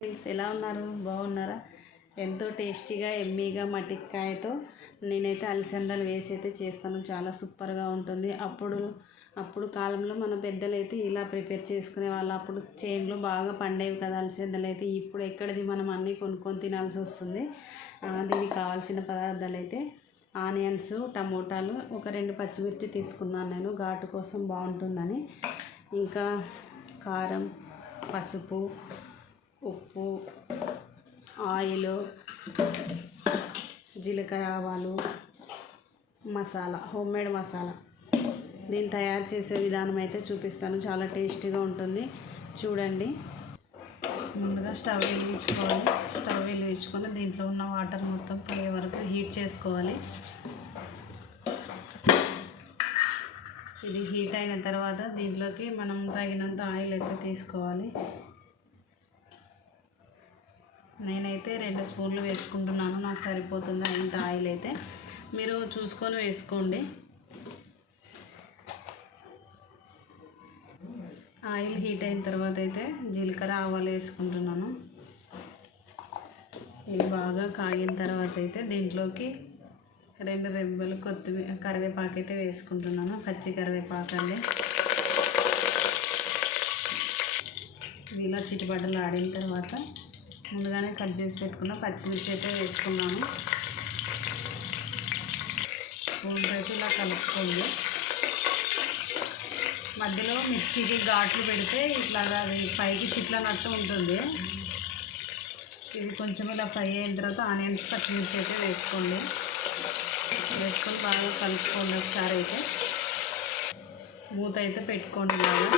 Friends ఎలా ఉన్నారు? బాగున్నారా? ఎంతో టేస్టీగా ఎమ్మీగా మటిక్కాయతో నేనైతే అలసందలు వేసి అయితే చేస్తాను. చాలా సూపర్గా ఉంటుంది. అప్పుడు అప్పుడు కాలంలో మన పెద్దలు అయితే ఇలా ప్రిపేర్ చేసుకునే వాళ్ళు. అప్పుడు చేన్లో బాగా పండేవి కదా అలసందలు అయితే. ఇప్పుడు ఎక్కడిది మనం అన్నీ కొనుక్కొని తినాల్సి వస్తుంది. దీనికి కావాల్సిన పదార్థాలు అయితే ఆనియన్స్ టమోటాలు ఒక రెండు పచ్చిమిర్చి తీసుకున్నాను నేను. ఘాటు కోసం బాగుంటుందని. ఇంకా కారం పసుపు ఉప్పు ఆయిల్ జీలకర్ర ఆవాలు మసాలా హోమ్ మేడ్ మసాలా. దీన్ని తయారు చేసే విధానం అయితే చూపిస్తాను. చాలా టేస్టీగా ఉంటుంది. చూడండి. ముందుగా స్టవ్ వెలిగించుకోవాలి. స్టవ్ వెలిగించుకొని దీంట్లో ఉన్న వాటర్ మొత్తం పోయే వరకు హీట్ చేసుకోవాలి. ఇది హీట్ అయిన తర్వాత దీంట్లోకి మనం తగినంత ఆయిల్ అయితే తీసుకోవాలి. నేనైతే రెండు స్పూన్లు వేసుకుంటున్నాను నాకు సరిపోతుంది ఇంత ఆయిల్ అయితే. మీరు చూసుకొని వేసుకోండి. ఆయిల్ హీట్ అయిన తర్వాత అయితే జీలకర్ర ఆవాలు వేసుకుంటున్నాను. ఇది బాగా కాగిన తర్వాత అయితే దీంట్లోకి రెండు రెబ్బలు కొత్తిమీర కరివేపాకు అయితే వేసుకుంటున్నాను. పచ్చి కరివేపాకు అండి. ఇలా చిటిపట్టలు ఆడిన తర్వాత ముందుగానే కట్ చేసి పెట్టుకున్న పచ్చిమిర్చి అయితే వేసుకున్నాను. స్పూన్తో అయితే ఇలా కలుపుకోండి. మధ్యలో మిర్చికి ఘాట్లు పెడితే ఇట్లాగా అది పైకి చిట్లనట్టు ఉంటుంది. ఇది కొంచెం ఇలా ఫ్రై అయిన తర్వాత ఆనియన్స్ పచ్చిమిర్చి అయితే వేసుకోండి. వేసుకొని బాగా కలుపుకోండి ఒకసారి అయితే. మూత అయితే పెట్టుకోండి బాగా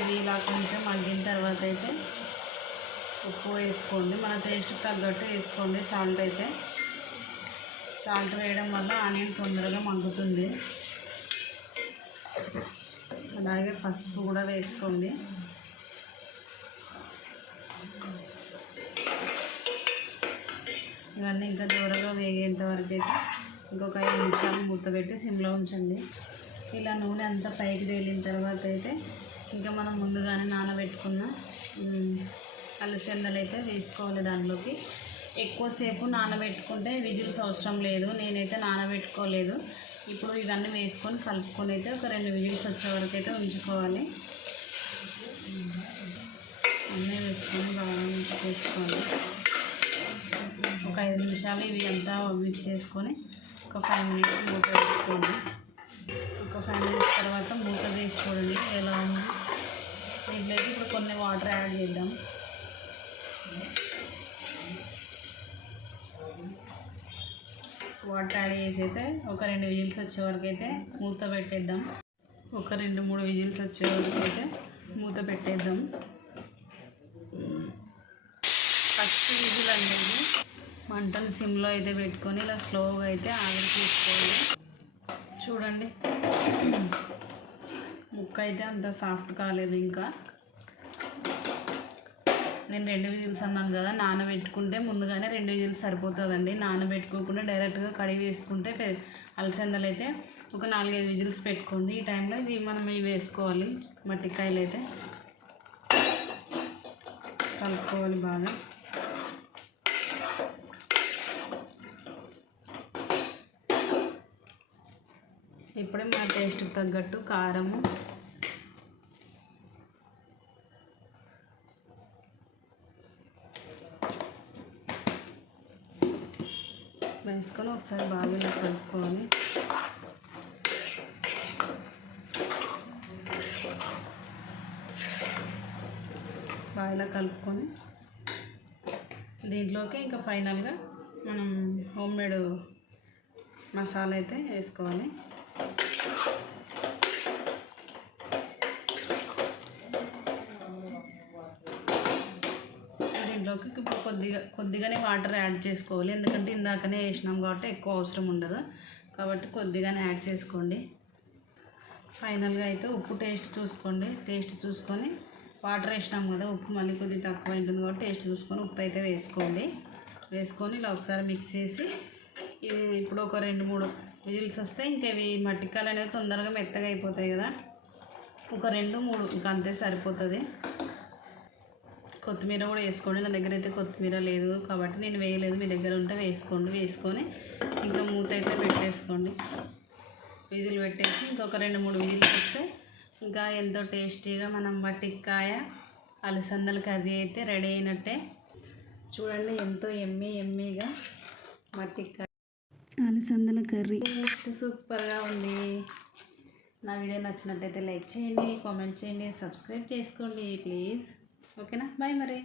ఇది ఇలా కొంచెం మగ్గిన తర్వాత అయితే ఉప్పు వేసుకోండి. మన టేస్ట్ తగ్గట్టు వేసుకోండి. సాల్ట్ అయితే సాల్ట్ వేయడం వల్ల ఆనియన్ తొందరగా మగ్గుతుంది. అలాగే పసుపు కూడా వేసుకోండి. ఇవన్నీ ఇంకా దూరంగా వేగేంత వరకు అయితే ఇంకొక ఐదు నిమిషాలు మూత పెట్టి సిమ్లో ఉంచండి. ఇలా నూనె అంతా పైకి తేలిన తర్వాత అయితే ఇంకా మనం ముందుగానే నానబెట్టుకున్న అలసందలు అయితే వేసుకోవాలి దాంట్లోకి. ఎక్కువసేపు నానబెట్టుకుంటే విజిల్స్ అవసరం లేదు. నేనైతే నానబెట్టుకోలేదు. ఇప్పుడు ఇవన్నీ వేసుకొని కలుపుకొని అయితే ఒక రెండు విజిల్స్ వచ్చే వరకు అయితే ఉంచుకోవాలి. అన్నీ వేసుకొని బాగా మిక్స్ చేసుకోవాలి. ఒక ఐదు నిమిషాలు ఇవి అంతా మిక్స్ చేసుకొని ఒక ఫైవ్ మినిట్స్ మూత వేసుకోండి ఒక ఫైవ్ మినిట్స్ తర్వాత మూత వేసి చూడండి ఎలా ఉంది దీంట్లోకి ఇప్పుడు కొన్ని వాటర్ యాడ్ చేద్దాం. వాటర్ యాడ్ చేసి అయితే ఒక రెండు విజిల్స్ వచ్చే వరకు అయితే మూత పెట్టేద్దాం. ఒక రెండు మూడు విజిల్స్ వచ్చే వరకు అయితే మూత పెట్టేద్దాం. ఫస్ట్ విజిల్ అనేది మంటను సిమ్లో అయితే పెట్టుకొని ఇలా స్లోగా అయితే ఆవిరి తీసుకోవాలి. చూడండి. ముక్క అయితే అంత సాఫ్ట్ కాలేదు ఇంకా. నేను రెండు విజిల్స్ అన్నాను కదా నానబెట్టుకుంటే ముందుగానే రెండు విజిల్స్ సరిపోతుందండి. నానబెట్టుకోకుండా డైరెక్ట్గా కడిగి వేసుకుంటే అలసందలు అయితే ఒక నాలుగైదు విజిల్స్ పెట్టుకోండి. ఈ టైంలో ఇవి మనం ఇవి వేసుకోవాలి మట్టికాయలు అయితే కలుపుకోవాలి బాగా. ఇప్పుడే మన టేస్ట్కి తగ్గట్టు కారము వేసుకొని ఒకసారి బాగా కలుపుకొని కలుపుకోవాలి బాగా కలుపుకొని దీంట్లోకి ఇంకా ఫైనల్గా మనం హోమ్ మేడ్ మసాలా అయితే వేసుకోవాలి. దీంట్లోకి ఇప్పుడు కొద్దిగా కొద్దిగానే వాటర్ యాడ్ చేసుకోవాలి. ఎందుకంటే ఇందాకనే వేసినాం కాబట్టి ఎక్కువ అవసరం ఉండదు. కాబట్టి కొద్దిగానే యాడ్ చేసుకోండి. ఫైనల్గా అయితే ఉప్పు టేస్ట్ చూసుకోండి. టేస్ట్ చూసుకొని వాటర్ వేసినాం కదా ఉప్పు మళ్ళీ కొద్దిగా తక్కువ ఉంటుంది కాబట్టి టేస్ట్ చూసుకొని ఉప్పు అయితే వేసుకోండి. వేసుకొని ఇలా ఒకసారి మిక్స్ చేసి ఇవి ఇప్పుడు ఒక రెండు మూడు విజిల్స్ వస్తే ఇంకా ఇవి మట్టికాయలు అనేవి తొందరగా మెత్తగా అయిపోతాయి కదా. ఒక రెండు మూడు ఇంకా అంతే సరిపోతుంది. కొత్తిమీర కూడా వేసుకోండి. నా దగ్గర అయితే కొత్తిమీర లేదు కాబట్టి నేను వేయలేదు. మీ దగ్గర ఉంటే వేసుకోండి. వేసుకొని ఇంకా మూత అయితే పెట్టేసుకోండి. విజిల్ పెట్టేసి ఇంకొక రెండు మూడు విజిల్ వస్తే ఇంకా ఎంతో టేస్టీగా మనం బట్టిక్కాయ అలసందల కర్రీ అయితే రెడీ అయినట్టే. చూడండి ఎంతో ఎమ్మీ ఎమ్మీగా మట్టిక్కాయ అలసందల కర్రీ. టేస్ట్ సూపర్గా ఉంది. నా వీడియో నచ్చినట్టయితే లైక్ చేయండి కామెంట్ చేయండి సబ్స్క్రైబ్ చేసుకోండి ప్లీజ్. ఓకేనా? బాయ్ మరి.